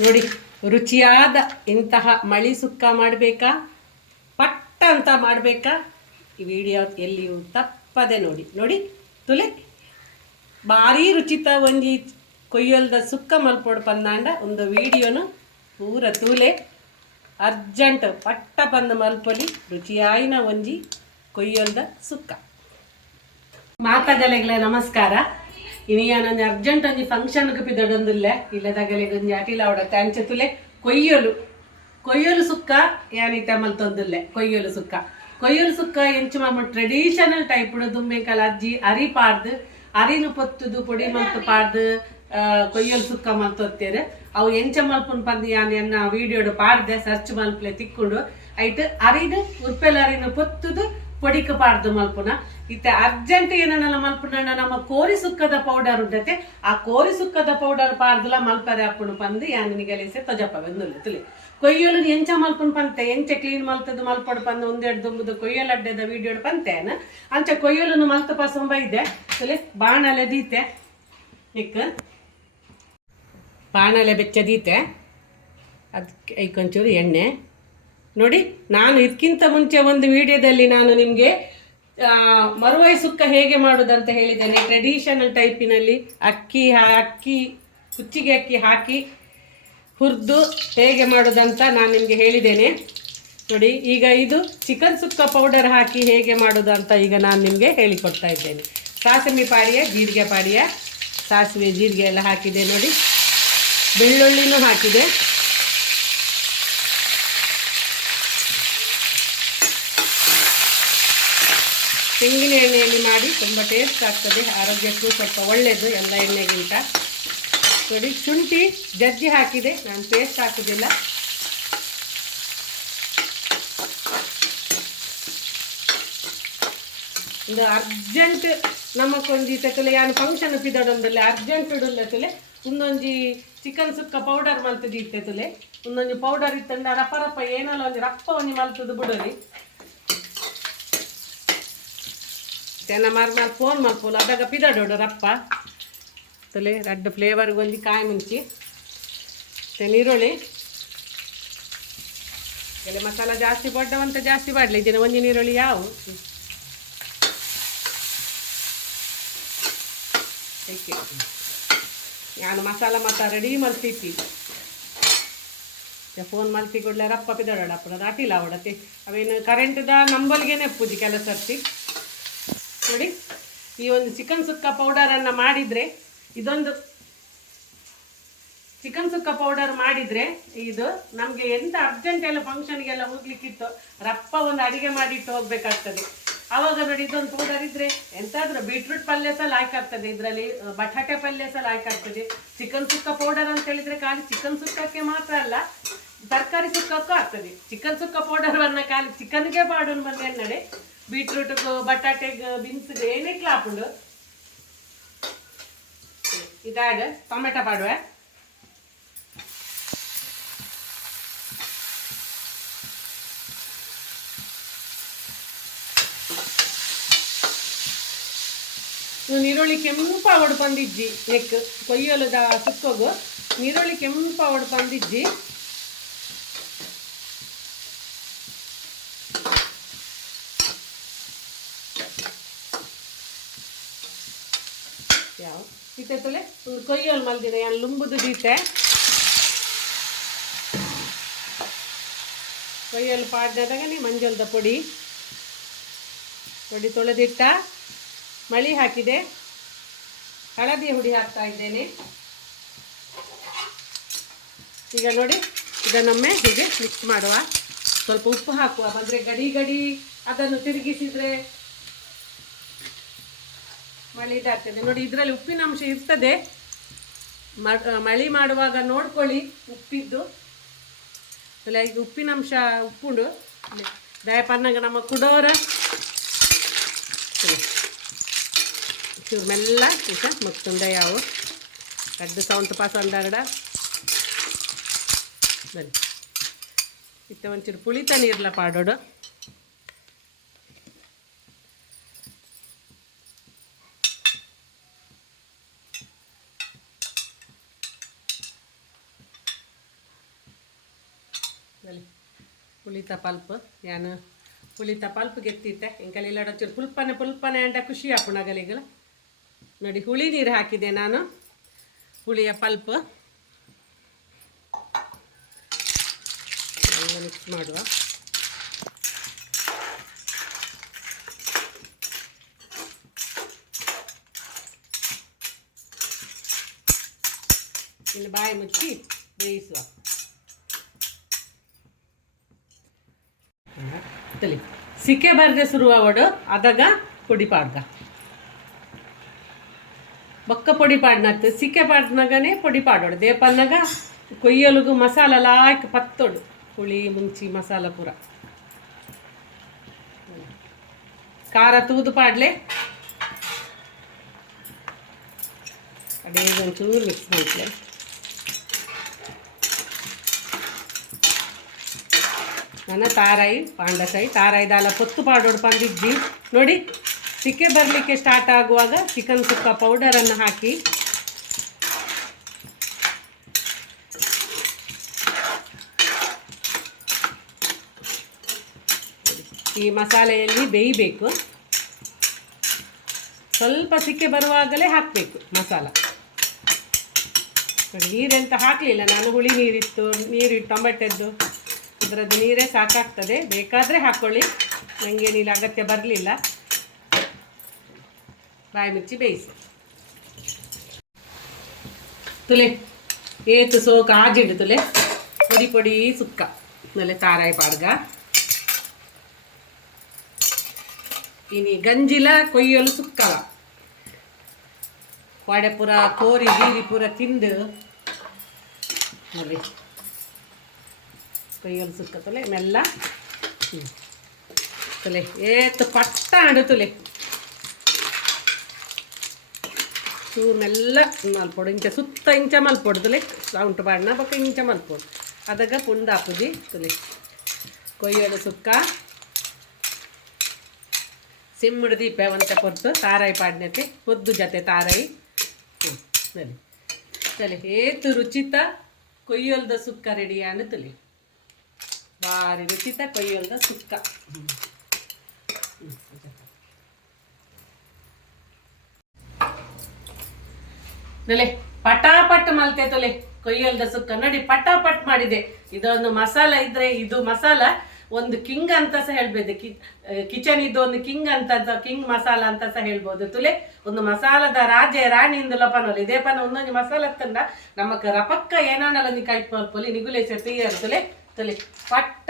ನೋಡಿ, ರುಚಿಯಾದ ಇಂತಹ ಮಳಿ ಸುಕ್ಕ ಮಾಡಬೇಕಾ? ಪಟ್ಟ ಅಂತ ಮಾಡಬೇಕಾ? ಈ ವಿಡಿಯೋ ಎಲ್ಲಿಯೂ ತಪ್ಪದೆ ನೋಡಿ. ನೋಡಿ, ತುಲೆ, ಭಾರಿ ರುಚಿತ ಒಂಜಿ ಕೊಯ್ಯಲ್ದ ಸುಕ್ಕ ಮಲ್ಪೊಡು ಪಂದಾಂಡ ಒಂದು ವಿಡಿಯೋನು ಪೂರ ತೂಲೆ. ಅರ್ಜೆಂಟ್ ಪಟ್ಟ ಪಂದ ಮಲ್ಪೊಲಿ ರುಚಿಯಾಯಿನ ಒಂಜಿ ಕೊಯ್ಯಲ್ದ ಸುಕ್ಕ. ಮಾತಾಗಲೆಗ್ಲ ನಮಸ್ಕಾರ. ಇನಿಯ ನಂದು ಅರ್ಜೆಂಟ್ ಒಂಜಿ ಫಂಕ್ಷನ್ಗೆ ಪಿದೊಡೊಂದುಲ್ಲೆ ಇಲ್ಲದಾಗಲೆಗ್ ಒಂಜಿ ಅಟಿಲ ಅವಡ ಅಂಚೆ ತುಲೆ ಕೊಯ್ಯಲು ಸುಕ್ಕ ಯಾನಿತ ಮಲ್ತೊಂದುಲ್ಲೆ ಕೊಯ್ಯಲು ಸುಕ್ಕ ಕೊಯ್ಯಲು ಸುಕ್ಕ ಎಂಚು ಮಾಮ ಟ್ರೆಡಿಷನಲ್ ಟೈಪ್ ದುಂಬೆಕಲ ಅಜ್ಜಿ ಅರಿ ಪಾಡ್ದು ಅರಿನು ಪೊತ್ತುದು ಪೊಡಿ ಮಲ್ತು ಪಾಡ್ದು ಆ, ಕೊಯ್ಯಲು ಸುಕ್ಕ ಮಲ್ತೊತ್ತೇರು ಅವು ಎಂಚ ಮಲ್ಪುನ್ ಪಂದು ಯಾನ್ ಎನ್ನ ವಿಡಿಯೋಡ್ ಪಾಡ್ದೆ ಸರ್ಚ್ ಮಲ್ಪಲೆ ತಿಕ್ಕೊಂಡು ಐಟ್ ಅರಿದು ಉರ್ಪೆಲ್ ಅರಿನು ಪೊತ್ತುದು ಪೊಡಿಕ ಪಾಡ್ದು ಮಲ್ಪುನ. ಇತ್ತೆ ಅರ್ಜೆಂಟ್ ಏನನ್ನ ಮಲ್ಪುನ ನಮ್ಮ ಕೋರಿ ಸುಕ್ಕದ ಪೌಡರ್ ಉಂಡತೆ ಆ ಕೋರಿ ಸುಕ್ಕದ ಪೌಡರ್ ಪಾಡ್ದುಲ ಮಲ್ಪರೆ ಅಪ್ಪುನು ಪಂದು ಯಾನಿನ ಗಲೀಸೆ ತಜಪ್ಪ ಬೆಂದುಲ್ಲೆ ತುಲಿ. ಕೊಯ್ಯಲು ಎಂಚ ಮಲ್ಪನ್ ಪಂತೆ? ಎಂಚ ಕ್ಲೀನ್ ಮಲ್ತದ ಮಲ್ಪಡ್ ಪಂದು, ಒಂದೆರಡು ದುಂಬುದ ಕೊಯ್ಯಲಡ್ಡೆದ ವಿಡಿಯೋಡ್ ಪಂತೇನ ಅಂಚ ಕೊಯ್ಯಲನ್ನು ಮಲ್ತ ಪಸಂಬ ಇದೆ. ತುಲಿ, ಬಾಣಲೆ ದೀತೆ. ಇಕ್ಕ. ಬಾಣಲೆ ಬೆಚ್ಚ ದೀತೆ. ಅದಕ್ಕೆ ಐಕೊಂಚೂರು ಎಣ್ಣೆ. ನೋಡಿ, ನಾನು ಇದಕ್ಕಿಂತ ಮುಂಚೆ ಒಂದು ವಿಡಿಯೋದಲ್ಲಿ ನಾನು ನಿಮಗೆ ಮರುವೈ ಸುಕ್ಕ ಹೇಗೆ ಮಾಡೋದಂತ ಹೇಳಿದ್ದೇನೆ. ಟ್ರೆಡಿಷನಲ್ ಟೈಪಿನಲ್ಲಿ ಅಕ್ಕಿ ಅಕ್ಕಿ, ಕುಚ್ಚಿಗೆ ಅಕ್ಕಿ ಹಾಕಿ ಹುರಿದು ಹೇಗೆ ಮಾಡೋದಂತ ನಾನು ನಿಮಗೆ ಹೇಳಿದ್ದೇನೆ. ನೋಡಿ, ಈಗ ಇದು ಚಿಕನ್ ಸುಕ್ಕ ಪೌಡರ್ ಹಾಕಿ ಹೇಗೆ ಮಾಡೋದಂತ ಈಗ ನಾನು ನಿಮಗೆ ಹೇಳಿಕೊಡ್ತಾ ಇದ್ದೇನೆ. ಸಾಸಿವೆ ಪಾಡಿಯ, ಜೀರಿಗೆ ಪಾಡಿಯ, ಸಾಸಿವೆ ಜೀರಿಗೆ ಎಲ್ಲ ಹಾಕಿದೆ ನೋಡಿ. ಬೆಳ್ಳುಳ್ಳಿನೂ ಹಾಕಿದೆ. ತೆಂಗಿನ ಎಣ್ಣೆಯಲ್ಲಿ ಮಾಡಿ ತುಂಬ ಟೇಸ್ಟ್ ಆಗ್ತದೆ. ಆರೋಗ್ಯಕ್ಕೂ ಸ್ವಲ್ಪ ಒಳ್ಳೆಯದು ಎಲ್ಲ ಎಣ್ಣೆಗಿಂತ. ನೋಡಿ, ಶುಂಠಿ ಜಜ್ಜಿ ಹಾಕಿದೆ. ನಾನು ಪೇಸ್ಟ್ ಹಾಕೋದಿಲ್ಲ. ಒಂದು ಅರ್ಜೆಂಟ್ ನಮಕೊಂಜಿ ತಲೆ ಯಾನು ಫಂಕ್ಷನ್ ಪಿದಡೊಂದಲ್ಲಿ ಅರ್ಜೆಂಟ್ ಇಡಲ್ಲ ಒಂದೊಂಜಿ ಚಿಕನ್ ಸುಕ್ಕ ಪೌಡರ್ ಮಲ್ತದಿ ಇತ್ತೆ ತುಲೆ ಒಂದೊಂಜಿ ಪೌಡರ್ ಇತ್ತಂಡ ರಪ್ಪ ರಪ್ಪ ಏನಲ್ಲ, ಒಂದು ರಪ್ಪ ಒಂದು ಮಲ್ತದು ಬಿಡೋರಿ ತೆನ ಮಾರ್ ಮಾರ್ ಫೋನ್ ಮಲ್ಪೋಲು ಅದಾಗ ಪಿದಡೋಡು ರಪ್ಪ ತಲೆ ರಡ್ಡ್ ಫ್ಲೇವರ್ಗೆ ಒಂಜಿ ಕಾಯಿ ಮುಂಚಿ ನೀರುಳ್ಳಿ ಎಲೆ ಮಸಾಲ ಜಾಸ್ತಿ ಬಡ್ಡವಂತ ಜಾಸ್ತಿ ಬಾಡಲಿ ಇದನ್ನು ಒಂಜಿ ನೀರುಳ್ಳಿ ಯಾವು ನಾನು ಮಸಾಲ ಮತ್ತ ರೆಡಿ ಮಲ್ತಿತ್ತಿ ಫೋನ್ ಮಲ್ತಿ ಕೊಡ್ಲೆ ರಪ್ಪ ಪಿದಡಪ್ಪ ಲಾವಡತೆ ಅವಡತ್ತೆ ಅವೇನು ಕರೆಂಟ್ದ ನಂಬಲ್ಗೆ ನೆಪ್ಪುಜಿ ಕೆಲಸ ಸರ್ತಿ ನೋಡಿ. ಈ ಒಂದು ಚಿಕನ್ ಸುಕ್ಕ ಪೌಡರನ್ನು ಮಾಡಿದರೆ, ಇದೊಂದು ಚಿಕನ್ ಸುಕ್ಕ ಪೌಡರ್ ಮಾಡಿದರೆ ಇದು ನಮಗೆ ಎಂತ ಅರ್ಜೆಂಟ್ ಎಲ್ಲ ಫಂಕ್ಷನ್ಗೆಲ್ಲ ಹೋಗ್ಲಿಕ್ಕಿತ್ತು, ರಪ್ಪ ಒಂದು ಅಡಿಗೆ ಮಾಡಿಟ್ಟು ಹೋಗ್ಬೇಕಾಗ್ತದೆ. ಆವಾಗ ನೋಡಿ ಇದೊಂದು ಪೌಡರ್ ಇದ್ರೆ ಎಂತಾದ್ರೂ ಬೀಟ್ರೂಟ್ ಪಲ್ಯ ಸಹ ಲಾಯ್ಕ್ ಆಗ್ತದೆ. ಇದರಲ್ಲಿ ಬಟಾಟೆ ಪಲ್ಯ ಸಹ ಲಾಯ್ಕ್ ಆಗ್ತದೆ. ಚಿಕನ್ ಸುಕ್ಕ ಪೌಡರ್ ಅಂತ ಹೇಳಿದ್ರೆ ಖಾಲಿ ಚಿಕನ್ ಸುಕ್ಕಕ್ಕೆ ಮಾತ್ರ ಅಲ್ಲ, ತರಕಾರಿ ಸುಕ್ಕಕ್ಕೂ ಆಗ್ತದೆ. ಚಿಕನ್ ಸುಕ್ಕ ಪೌಡರನ್ನು ಖಾಲಿ ಚಿಕನ್ಗೆ ಮಾಡೋಣ ಬಂದು ಎನ್ನಡೆ ಬೀಟ್ರೂಟ್ಗೂ ಬಟಾಟೆಗೆ ಬಿನ್ಸ್ಗೆ ಏನಕ್ಕೆ ಹಾಕೊಂಡು ಟೊಮೆಟೊ ಪಾಡುವೆ? ಇವು ನೀರುಳ್ಳಿ ಕೆಂಪ ಹೊಡ್ ಬಂದಿಜ್ಜಿ ನೆಕ್ ಕೊಯ್ಯಲುದ ಸುತ್ತೋಗು. ನೀರುಳ್ಳಿ ಕೆಂಪ ಹೊಡ್ ಇತ್ತೆ ಒಂದು ಕೊಯ್ಯಲ್ ಮಲ್ದಿನ ಏನು ಲುಂಬುದು ದೀತೆ ಕೊಯ್ಯಲು ಪಾಡ್ದಾಗನೇ ಮಂಜಲ್ದ ಪುಡಿ. ಪುಡಿ ತೊಳೆದಿಟ್ಟ, ಮಳಿ ಹಾಕಿದೆ. ಹಳದಿ ಹುಡಿ ಹಾಕ್ತಾ ಇದ್ದೇನೆ. ಈಗ ನೋಡಿ, ಇದನ್ನೊಮ್ಮೆ ಹೀಗೆ ಮಿಕ್ಸ್ ಮಾಡುವ. ಸ್ವಲ್ಪ ಉಪ್ಪು ಹಾಕುವ. ಅಂದರೆ ಗಡಿ ಗಡಿ ಅದನ್ನು ತಿರುಗಿಸಿದ್ರೆ ಮಳಿ ಇದಾಗ್ತದೆ ನೋಡಿ, ಇದರಲ್ಲಿ ಉಪ್ಪಿನಂಶ ಇರ್ತದೆ. ಮಳಿ ಮಾಡುವಾಗ ನೋಡ್ಕೊಳ್ಳಿ ಉಪ್ಪಿದ್ದು. ಅಲ್ಲ ಈಗ ಉಪ್ಪಿನಂಶ ಉಪ್ಪುಂಡು. ದಯಪನ್ನಾಗ ನಮ್ಮ ಕುಡೋರ. ಚೂರು ಮೆಲ್ಲ ಈಗ ಮತ್ತೊಂದೆ ಯಾವು. ಕಡ್ಡು ಸೌಂಟ್ ಪಾಸ್ ಅಂದಾಗಡ ಬನ್ನಿ. ಇತ್ತ ಒಂಚೂರು ಪುಳಿತ ನೀರ್ಲ ಪಾಡೋಡು ಅಲ್ಲಿ ಪುಳಿತ ಪಲ್ಪ್ ಯಾನು ಪುಳಿತ ಪಲ್ಪ್ ಗೆತ್ತಿತ್ತೆ ಎಂಕಲೆಲ್ಲ ಚೂರು ಪುಲ್ಪನೆ ಪುಲ್ಪನೆ ಅಂಡ ಖುಷಿ ಆಪುಣಗಲಿಗಳ ನೋಡಿ, ಹುಳಿ ನೀರು ಹಾಕಿದೆ ನಾನು. ಹುಳಿಯ ಪಲ್ಪ್. ಮಿಕ್ಸ್ ಮಾಡುವ. ಇಲ್ಲಿ ಬಾಯಿ ಮುಚ್ಚಿ ಬೇಯಿಸುವ. ತಲಿ ಸಿಕ್ಕೆ ಶುರು ಶುರುವಾವಡು ಅದಾಗ ಪುಡಿ ಪಾಡ್ದ. ಬೊಕ್ಕ ಪುಡಿ ಪಾಡ್ನತ್ತು ಸಿಕ್ಕೆ ಪಾಡ್ನಾಗನೇ ಪುಡಿ ಪಾಡೋಡು. ದೇಪನ್ನಾಗ ಕೊಯ್ಯಲುಗು ಮಸಾಲ ಲಾಯ್ಕ್ ಪತ್ತೋಡು. ಹುಳಿ, ಮುಂಚಿ, ಮಸಾಲ ಪೂರ. ಖಾರ ತೂದು ಪಾಡ್ಲೆ. ಅದೇ ಒಂಚೂರು ಮಿಕ್ಸ್ ಮಾಡ್ಲೆ. ನನ್ನ ತಾರಾಯಿ, ಪಾಂಡಸಾಯಿ, ತಾರಾಯಿ ದಾಲ ಪೊತ್ತು ಪಾಡೋಡು ಪಂದಿದ್ದಿ ನೋಡಿ ಸಿಕ್ಕೆ ಬರಲಿಕ್ಕೆ ಸ್ಟಾರ್ಟ್ ಆಗುವಾಗ ಚಿಕನ್ ಸುಕ್ಕ ಪೌಡರನ್ನು ಹಾಕಿ. ಈ ಮಸಾಲೆಯಲ್ಲಿ ಬೇಯಬೇಕು. ಸ್ವಲ್ಪ ಸಿಕ್ಕೆ ಬರುವಾಗಲೇ ಹಾಕಬೇಕು ಮಸಾಲ. ನೀರೆಂತ ಹಾಕಲಿಲ್ಲ ನಾನು, ಹುಳಿ ನೀರಿತ್ತು ನೀರಿಟ್ಟು ಟೊಮೆಟೊದ್ದು ಅದರದ್ದು ನೀರೇ ಸಾಕಾಗ್ತದೆ. ಬೇಕಾದರೆ ಹಾಕ್ಕೊಳ್ಳಿ ನನಗೇನಿಲ್ಲ ಅಗತ್ಯ ಬರಲಿಲ್ಲ. ಬಾಯಿ ಮುಚ್ಚಿ ಬೇಯಿಸಿ. ತುಲೆ, ಏತು ಸೋಕ ಆಜಿಡು ತುಲೆ. ಪೊಡಿ ಪುಡಿ ಸುಕ್ಕ. ಆಮೇಲೆ ತಾರಾಯಿ ಪಾಡ್ಗ. ಇನಿ ಗಂಜಿಲ, ಕೊಯ್ಯಲು ಸುಕ್ಕಲ ಕೊಡೆಪುರ ಪೂರ ಕೋರಿ ಬೀರಿಪುರ ಪೂರ ತಿಂದು. ನೋಡಿ ಕೊಯ್ಯಲು ಸುಕ್ಕ ತುಲೆ ಮೆಲ್ಲ. ತುಲೆ, ಏತು ಪಟ್ಟ ಆಡು ತುಲೆ. ಚೂರು ಮೆಲ್ಲ ಮಲ್ಪೊಡು, ಇಂಚ ಸುತ್ತ ಇಂಚ ಮಲ್ಪೊಡು ಸೌಂಟ್ ಬಾಡ್ನ ಬೊಕ್ಕ ಇಂಚ ಮಲ್ಪೊಡು. ಅದಾಗ ಪುಂಡ ಹಾಪುಜಿ ತುಲೆ. ಕೊಯ್ಯೋಡು ಸುಕ್ಕ, ಸಿಮ್ಮುಡು ದೀಪ ಒಂತ ಕೊರ್ತು ತಾರಾಯಿ ಪಾಡ್ನತೆ ಹೊದ್ದು ಜತೆ ತಾರಾಯಿ ಸರಿ. ಸರಿ, ಏತು ರುಚಿತ ಕೊಯ್ಯಲ್ದ ಸುಕ್ಕ ರೆಡಿ ಆಂಡ್ ತುಲಿ. ಭಾರಿ ರುಚಿತ ಕೊಯ್ಯಲ್ದ ಸುಕ್ಕ. ನಲೆ, ಪಟಾಪಟ್ ಮಲ್ತೆ ತೊಲೆ, ಕೊಯ್ಯಲ್ದ ಸುಕ್ಕ. ನೋಡಿ, ಪಟಾಪಟ್ ಮಾಡಿದೆ. ಇದೊಂದು ಮಸಾಲ ಇದ್ರೆ ಇದು ಮಸಾಲ, ಒಂದು ಕಿಂಗ್ ಅಂತ ಸಹ ಹೇಳ್ಬೋದು. ಕಿಚನ್ ಇದು ಒಂದು ಕಿಂಗ್ ಅಂತ ಕಿಂಗ್ ಮಸಾಲ ಅಂತ ಸಹ ಹೇಳ್ಬೋದು. ತುಲೆ, ಒಂದು ಮಸಾಲದ ರಾಜೆ ಇಂದು ಲಪನೋಲಿ ಇದೇ ಪನ ಒಂದೊಂದು ಮಸಾಲ ತಂದ ನಮಕ್ ರಪಕ್ಕ ಏನಾನಲ್ಲ ಕೈ ಪೊಲಿ ನಿಗುಲೆ ಸೇರ್ತೀಯ ತುಲೆ. ತುಲೆ ಪಟ್ಟ